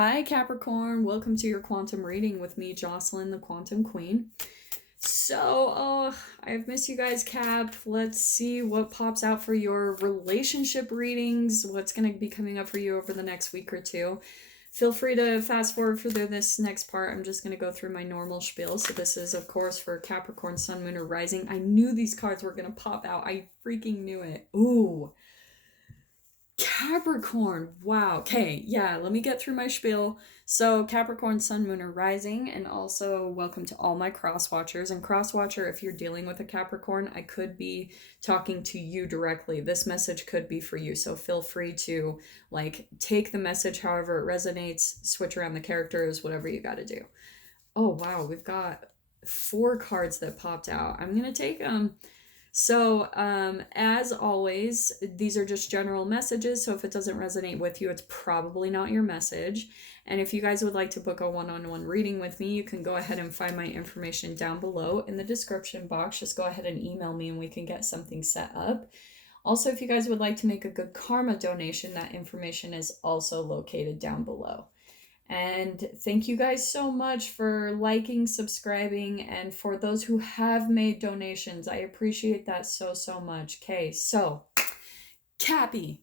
Hi Capricorn, welcome to your quantum reading with me, Jocelyn, the Quantum Queen. I've missed you guys, Cap. Let's see what pops out for your relationship readings, what's going to be coming up for you over the next week or two. Feel free to fast forward for this next part. I'm just going to go through my normal spiel. So this is, of course, for Capricorn, Sun, Moon, or Rising. I knew these cards were going to pop out. I freaking knew it. Ooh. Capricorn, wow. Okay, yeah, let me get through my spiel. So, Capricorn, Sun, Moon, or Rising, and also welcome to all my cross watchers. And cross watcher, if you're dealing with a Capricorn, I could be talking to you directly. This message could be for you, so feel free to take the message however it resonates, switch around the characters, whatever you got to do. Oh wow, we've got 4 cards that popped out. I'm gonna take them. As always, these are just general messages. So if it doesn't resonate with you, it's probably not your message. And if you guys would like to book a one-on-one reading with me, you can go ahead and find my information down below in the description box. Just go ahead and email me and we can get something set up. Also, if you guys would like to make a good karma donation, that information is also located down below. And thank you guys so much for liking, subscribing, and for those who have made donations. I appreciate that so much. Okay, so Cappy,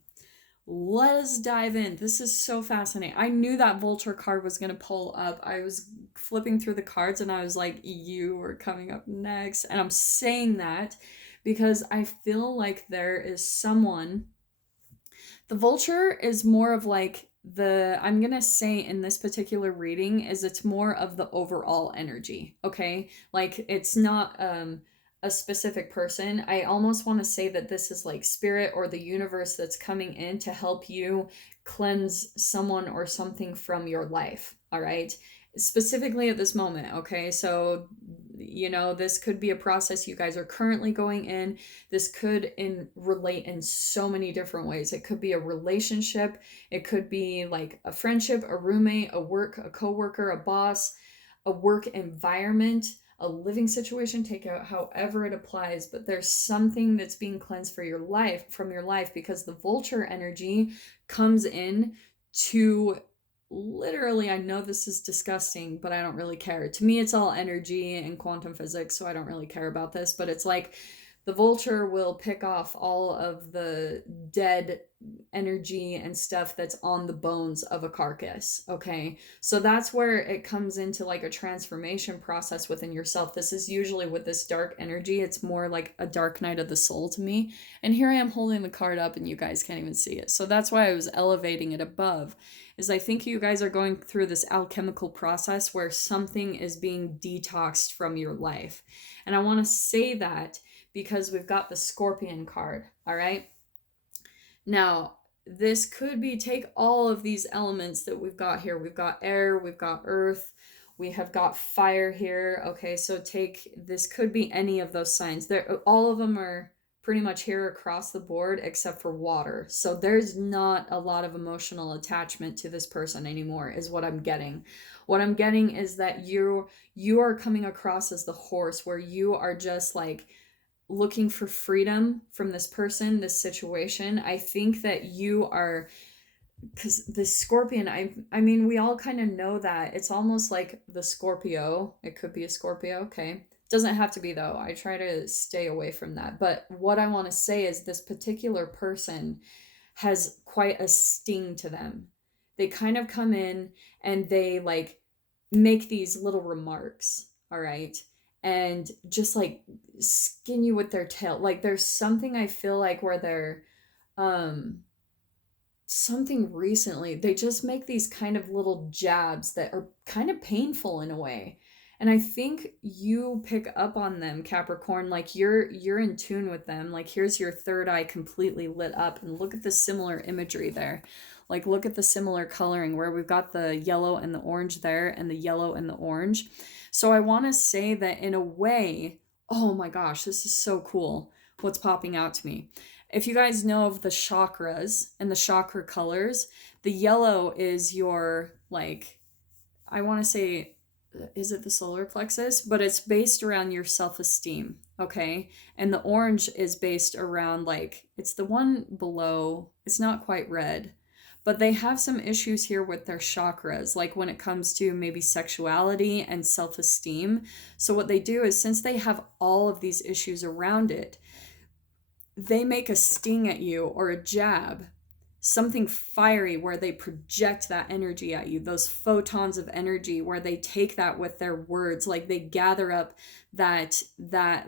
let us dive in. This is so fascinating. I knew that vulture card was going to pull up. I was flipping through the cards and I was like, you are coming up next. And I'm saying that because I feel like there is someone. The vulture is more of like I'm gonna say in this particular reading is it's more of the overall energy, okay? Like it's not a specific person. I almost want to say that this is like spirit or the universe that's coming in to help you cleanse someone or something from your life, all right? Specifically at this moment, okay? So this could be a process you guys are currently going in. This could relate in so many different ways. It could be a relationship. It could be like a friendship, a roommate, a coworker, a boss, a work environment, a living situation. Take out however it applies, but there's something that's being cleansed from your life because the vulture energy comes in to literally, I know this is disgusting, but I don't really care. To me, it's all energy and quantum physics, so I don't really care about this, but it's like the vulture will pick off all of the dead energy and stuff that's on the bones of a carcass, okay? So that's where it comes into like a transformation process within yourself. This is usually with this dark energy, it's more like a dark night of the soul to me. And here I am holding the card up and you guys can't even see it. So that's why I was elevating it above, is I think you guys are going through this alchemical process where something is being detoxed from your life. And I want to say that because we've got the Scorpion card, all right? Now, this could be, take all of these elements that we've got here. We've got air, we've got earth, we have got fire here. Okay, so this could be any of those signs. All of them are pretty much here across the board except for water. So there's not a lot of emotional attachment to this person anymore is what I'm getting. What I'm getting is that you are coming across as the horse, where you are just like looking for freedom from this person, this situation. I think that you are, because the Scorpion, I mean, we all kind of know that. It's almost like the Scorpio. It could be a Scorpio, okay? Doesn't have to be, though. I try to stay away from that. But what I want to say is this particular person has quite a sting to them. They kind of come in and they like make these little remarks, all right? And just like skin you with their tail. Like there's something I feel like where they're something recently, they just make these kind of little jabs that are kind of painful in a way. And I think you pick up on them, Capricorn, like you're in tune with them. Like here's your third eye completely lit up, and look at the similar imagery there. Like look at the similar coloring where we've got the yellow and the orange there and the yellow and the orange. So I want to say that in a way, oh my gosh, this is so cool what's popping out to me. If you guys know of the chakras and the chakra colors, the yellow is your, like, I want to say, is it the solar plexus? But it's based around your self-esteem, okay? And the orange is based around, like, it's the one below, it's not quite red, but they have some issues here with their chakras, like when it comes to maybe sexuality and self-esteem. So what they do is, since they have all of these issues around it, they make a sting at you or a jab, something fiery, where they project that energy at you, those photons of energy, where they take that with their words, like they gather up that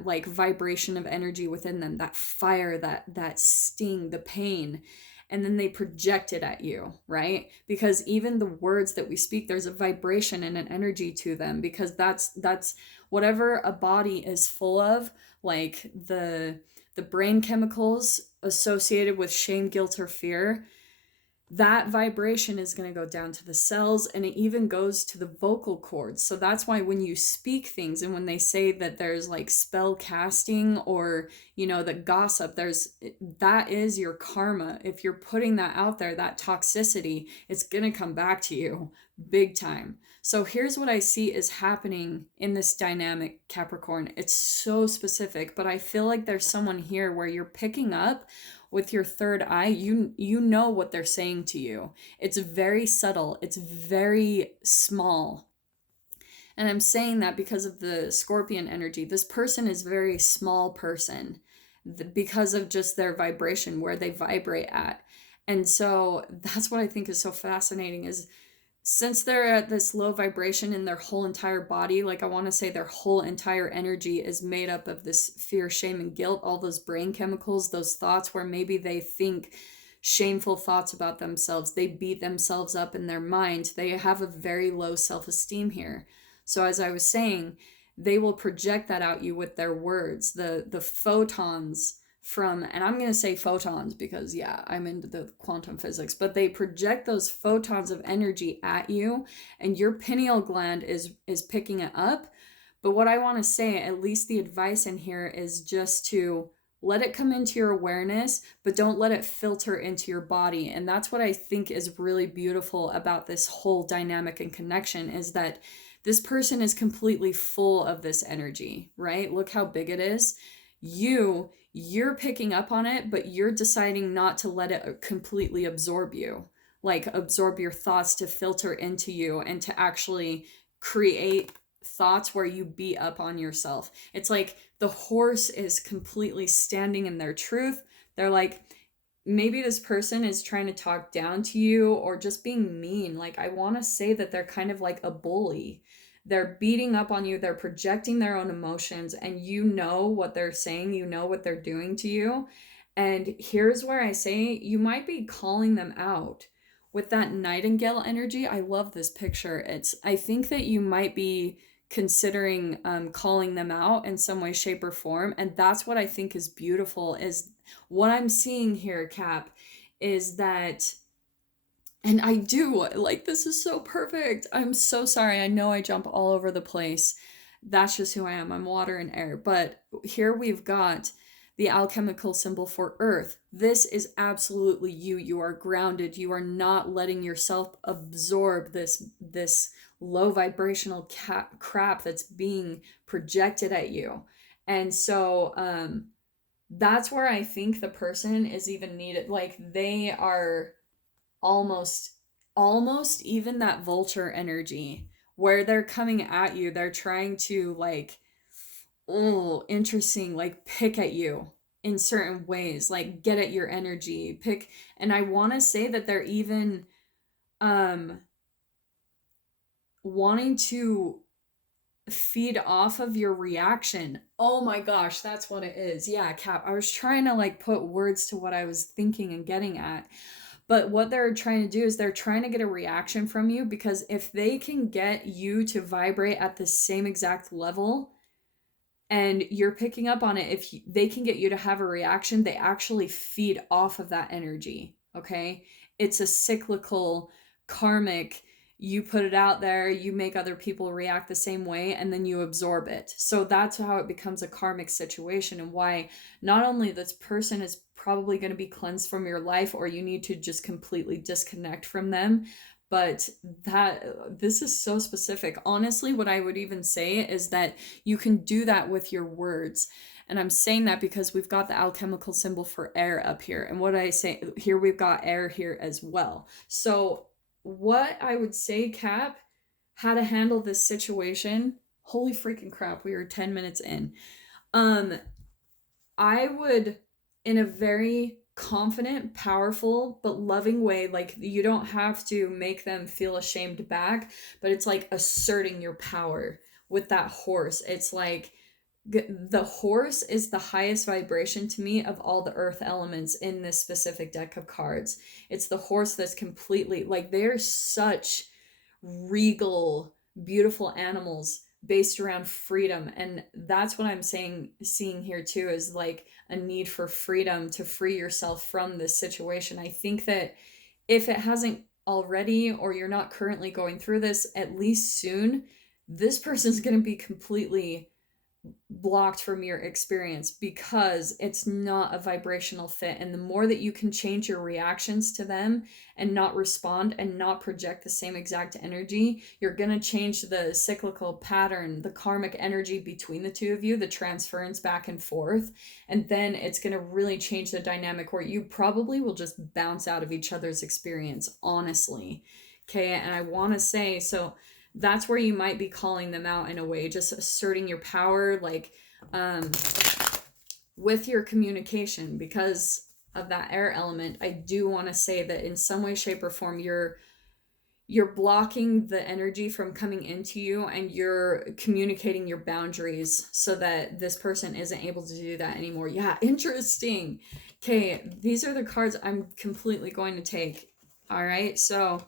like vibration of energy within them, that fire, that sting, the pain, and then they project it at you, right? Because even the words that we speak, there's a vibration and an energy to them, because that's whatever a body is full of, like the brain chemicals associated with shame, guilt, or fear, that vibration is going to go down to the cells, and it even goes to the vocal cords. So that's why when you speak things, and when they say that there's like spell casting, or the gossip, that is your karma. If you're putting that out there, that toxicity, it's going to come back to you big time. So here's what I see is happening in this dynamic, Capricorn. It's so specific, but I feel like there's someone here where you're picking up with your third eye. You know what they're saying to you. It's very subtle. It's very small. And I'm saying that because of the Scorpion energy. This person is a very small person because of just their vibration, where they vibrate at. And so that's what I think is so fascinating, is since they're at this low vibration in their whole entire body, like I want to say their whole entire energy is made up of this fear, shame, and guilt, all those brain chemicals, those thoughts where maybe they think shameful thoughts about themselves, they beat themselves up in their mind, they have a very low self-esteem here. So as I was saying, they will project that out you with their words, the photons from, and I'm going to say photons because I'm into the quantum physics, but they project those photons of energy at you, and your pineal gland is picking it up. But what I want to say, at least the advice in here, is just to let it come into your awareness, but don't let it filter into your body. And that's what I think is really beautiful about this whole dynamic and connection, is that this person is completely full of this energy, right? Look how big it is. You're picking up on it, but you're deciding not to let it completely absorb you, like absorb your thoughts, to filter into you and to actually create thoughts where you beat up on yourself. It's like the horse is completely standing in their truth. They're like, maybe this person is trying to talk down to you or just being mean. Like, I want to say that they're kind of like a bully. They're beating up on you. They're projecting their own emotions, and you know what they're saying. You know what they're doing to you. And here's where I say you might be calling them out with that nightingale energy. I love this picture. I think that you might be considering calling them out in some way, shape, or form. And that's what I think is beautiful, is what I'm seeing here, Cap, is that, and I do, like, this is so perfect. I'm so sorry. I know I jump all over the place. That's just who I am. I'm water and air. But here we've got the alchemical symbol for earth. This is absolutely you. You are grounded. You are not letting yourself absorb this low vibrational crap that's being projected at you. And so that's where I think the person is even needed. Like, they are almost even that vulture energy, where they're coming at you. They're trying to, like, oh, interesting, like, pick at you in certain ways, like get at your energy, pick. And I want to say that they're even wanting to feed off of your reaction. Oh my gosh, that's what it is. Yeah, Cap, I was trying to like put words to what I was thinking and getting at. But what they're trying to do is they're trying to get a reaction from you, because if they can get you to vibrate at the same exact level and you're picking up on it, if they can get you to have a reaction, they actually feed off of that energy, okay? It's a cyclical, karmic, you put it out there, you make other people react the same way, and then you absorb it. So that's how it becomes a karmic situation, and why not only this person is probably going to be cleansed from your life, or you need to just completely disconnect from them, but this is so specific. Honestly, what I would even say is that you can do that with your words. And I'm saying that because we've got the alchemical symbol for air up here. And what I say here, we've got air here as well. So what I would say, Cap, how to handle this situation. Holy freaking crap, we are 10 minutes in. I would, in a very confident, powerful, but loving way, like you don't have to make them feel ashamed back, but it's like asserting your power with that horse. It's like the horse is the highest vibration to me of all the earth elements in this specific deck of cards. It's the horse that's completely like, they're such regal, beautiful animals based around freedom. And that's what I'm seeing here too, is like a need for freedom to free yourself from this situation. I think that if it hasn't already, or you're not currently going through this, at least soon, this person's going to be completely blocked from your experience because it's not a vibrational fit. And the more that you can change your reactions to them and not respond and not project the same exact energy, you're going to change the cyclical pattern, the karmic energy between the two of you, the transference back and forth. And then it's going to really change the dynamic where you probably will just bounce out of each other's experience, honestly. Okay. And I want to say, so that's where you might be calling them out in a way, just asserting your power, like with your communication. Because of that air element, I do want to say that in some way, shape, or form, you're blocking the energy from coming into you, and you're communicating your boundaries so that this person isn't able to do that anymore. Yeah, interesting. Okay, these are the cards I'm completely going to take. All right, so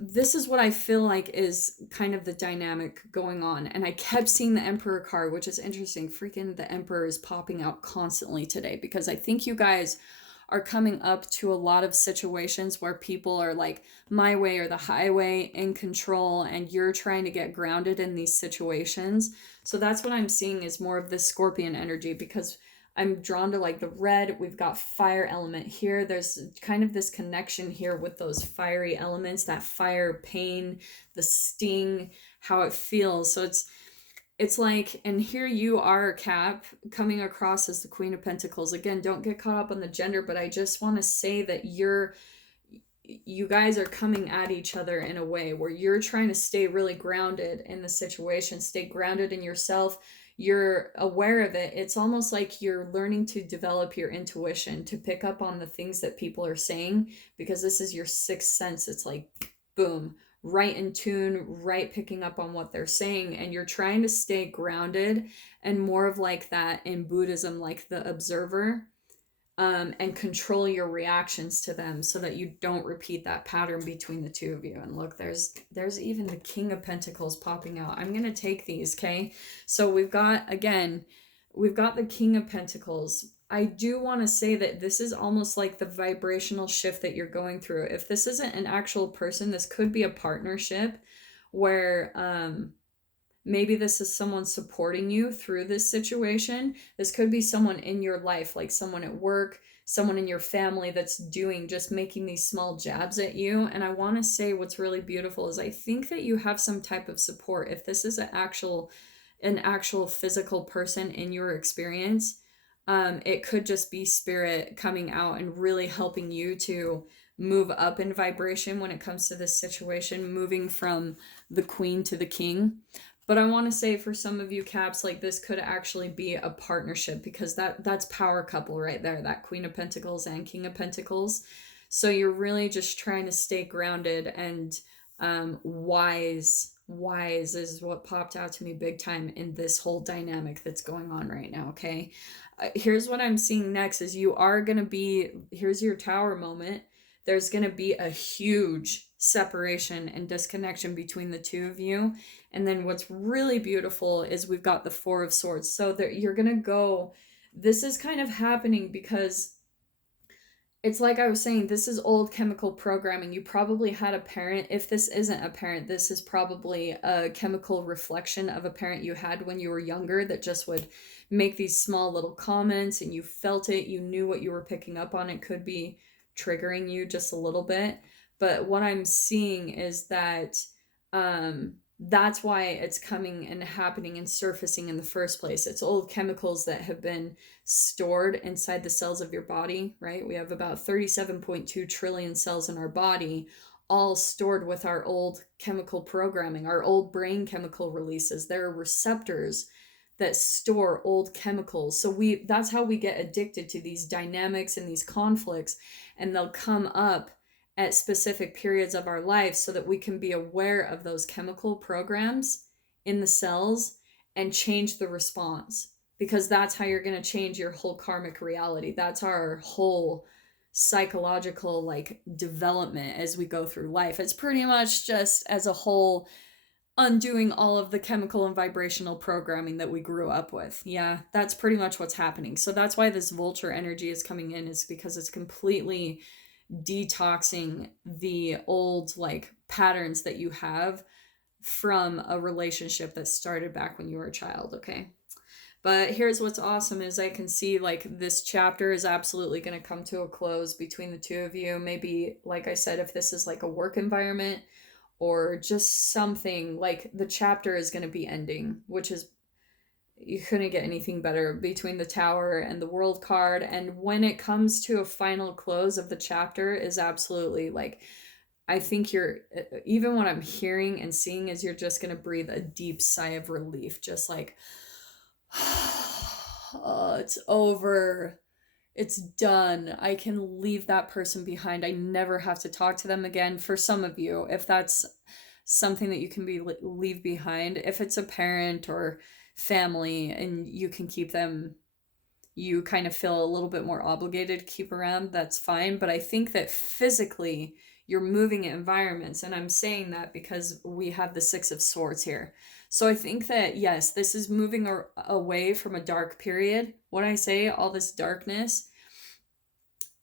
this is what I feel like is kind of the dynamic going on. And I kept seeing the Emperor card, which is interesting. Freaking the Emperor is popping out constantly today, because I think you guys are coming up to a lot of situations where people are like my way or the highway, in control, and you're trying to get grounded in these situations. So that's what I'm seeing is more of this Scorpion energy, because I'm drawn to like the red. We've got fire element here. There's kind of this connection here with those fiery elements, that fire pain, the sting, how it feels. So it's like, and here you are, Cap, coming across as the Queen of Pentacles. Again, don't get caught up on the gender, but I just want to say that you guys are coming at each other in a way where you're trying to stay really grounded in the situation, stay grounded in yourself. You're aware of it. It's almost like you're learning to develop your intuition, to pick up on the things that people are saying, because this is your sixth sense. It's like, boom, right in tune, right picking up on what they're saying. And you're trying to stay grounded and more of like that in Buddhism, like the observer, and control your reactions to them so that you don't repeat that pattern between the two of you. And look, there's even the King of Pentacles popping out. I'm going to take these, okay? So we've got the King of Pentacles. I do want to say that this is almost like the vibrational shift that you're going through. If this isn't an actual person, this could be a partnership where maybe this is someone supporting you through this situation. This could be someone in your life, like someone at work, someone in your family that's just making these small jabs at you. And I want to say what's really beautiful is I think that you have some type of support. If this is an actual physical person in your experience, it could just be spirit coming out and really helping you to move up in vibration when it comes to this situation, moving from the Queen to the King. But I want to say for some of you, Caps, like this could actually be a partnership, because that's power couple right there, that Queen of Pentacles and King of Pentacles. So you're really just trying to stay grounded and wise. Wise is what popped out to me big time in this whole dynamic that's going on right now, okay? Here's what I'm seeing next is you are going to be, here's your Tower moment. There's going to be a huge separation and disconnection between the two of you. And then what's really beautiful is we've got the Four of Swords. So that you're going to go, this is kind of happening because it's like I was saying, this is old chemical programming. You probably had a parent. If this isn't a parent, this is probably a chemical reflection of a parent you had when you were younger that just would make these small little comments and you felt it. You knew what you were picking up on. It could be triggering you just a little bit. But what I'm seeing is that that's why it's coming and happening and surfacing in the first place. It's old chemicals that have been stored inside the cells of your body, right? We have about 37.2 trillion cells in our body, all stored with our old chemical programming, our old brain chemical releases. There are receptors that store old chemicals. So that's how we get addicted to these dynamics and these conflicts, and they'll come up at specific periods of our life so that we can be aware of those chemical programs in the cells and change the response, because that's how you're going to change your whole karmic reality. That's our whole psychological like development as we go through life. It's pretty much just as a whole undoing all of the chemical and vibrational programming that we grew up with. Yeah, that's pretty much what's happening. So that's why this vulture energy is coming in, is because it's completely detoxing the old like patterns that you have from a relationship that started back when you were a child. Okay, but here's what's awesome is I can see like this chapter is absolutely going to come to a close between the two of you. Maybe, like I said, if this is like a work environment or just something, like the chapter is going to be ending, which is, you couldn't get anything better between the Tower and the World card. And when it comes to a final close of the chapter is absolutely like, I think you're, even what I'm hearing and seeing is you're just going to breathe a deep sigh of relief, just like, oh, it's over. It's done. I can leave that person behind. I never have to talk to them again. For some of you, if that's something that you can leave behind, if it's a parent or family and you can keep them, you kind of feel a little bit more obligated to keep around, that's fine. But I think that physically you're moving environments, and I'm saying that because we have the Six of Swords here. So I think that, yes, this is moving away from a dark period. When I say all this darkness,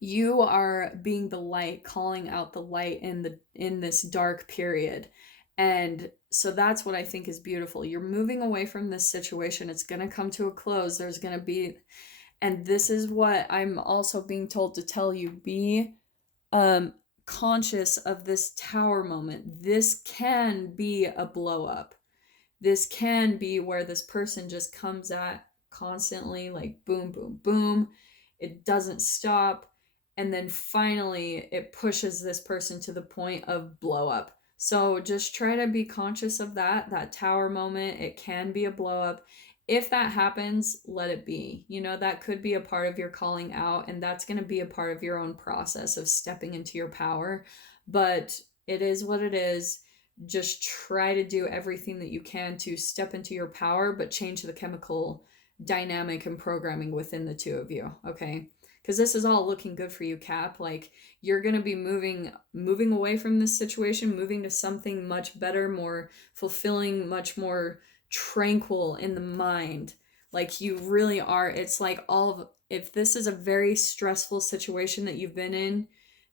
you are being the light, calling out the light in this dark period. And so that's what I think is beautiful. You're moving away from this situation. It's going to come to a close. There's going to be, and this is what I'm also being told to tell you, be conscious of this Tower moment. This can be a blow up. This can be where this person just comes at constantly, like boom, boom, boom. It doesn't stop. And then finally it pushes this person to the point of blow up. So just try to be conscious of that Tower moment. It can be a blow up. If that happens, let it be. You know, that could be a part of your calling out, and that's going to be a part of your own process of stepping into your power. But it is what it is. Just try to do everything that you can to step into your power, but change the chemical dynamic and programming within the two of you. Okay, because this is all looking good for you, Cap. Like, you're going to be moving away from this situation, moving to something much better, more fulfilling, much more tranquil in the mind. Like, you really are. It's like if this is a very stressful situation that you've been in,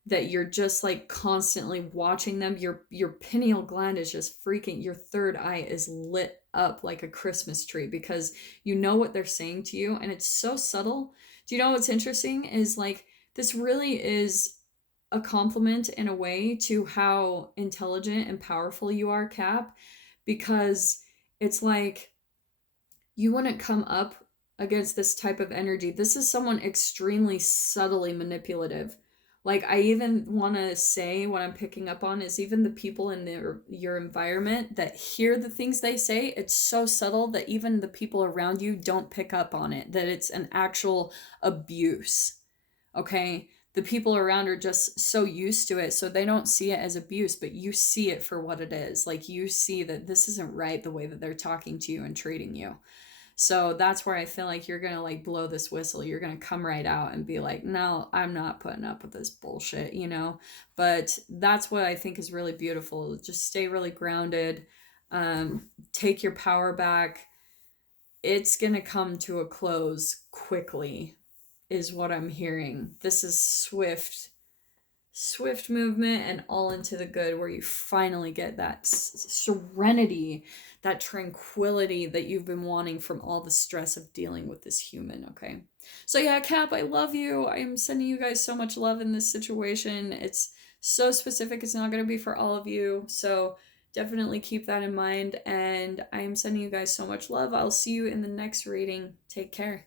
that you're just like constantly watching them, your pineal gland is just freaking, your third eye is lit up like a Christmas tree, because you know what they're saying to you, and it's so subtle. Do you know what's interesting is, like, this really is a compliment in a way to how intelligent and powerful you are, Cap, because it's like you wouldn't come up against this type of energy. This is someone extremely subtly manipulative. Like, I even want to say what I'm picking up on is even the people in your environment that hear the things they say, it's so subtle that even the people around you don't pick up on it, that it's an actual abuse. Okay? The people around are just so used to it, so they don't see it as abuse, but you see it for what it is. Like, you see that this isn't right, the way that they're talking to you and treating you. So that's where I feel like you're going to like blow this whistle. You're going to come right out and be like, no, I'm not putting up with this bullshit, you know? But that's what I think is really beautiful. Just stay really grounded. Take your power back. It's going to come to a close quickly, is what I'm hearing. This is swift movement and all into the good, where you finally get that serenity, that tranquility that you've been wanting from all the stress of dealing with this human. Okay, so yeah, Cap, I love you. I'm sending you guys so much love in this situation. It's so specific, it's not going to be for all of you, so definitely keep that in mind. And I am sending you guys so much love. I'll see you in the next reading. Take care.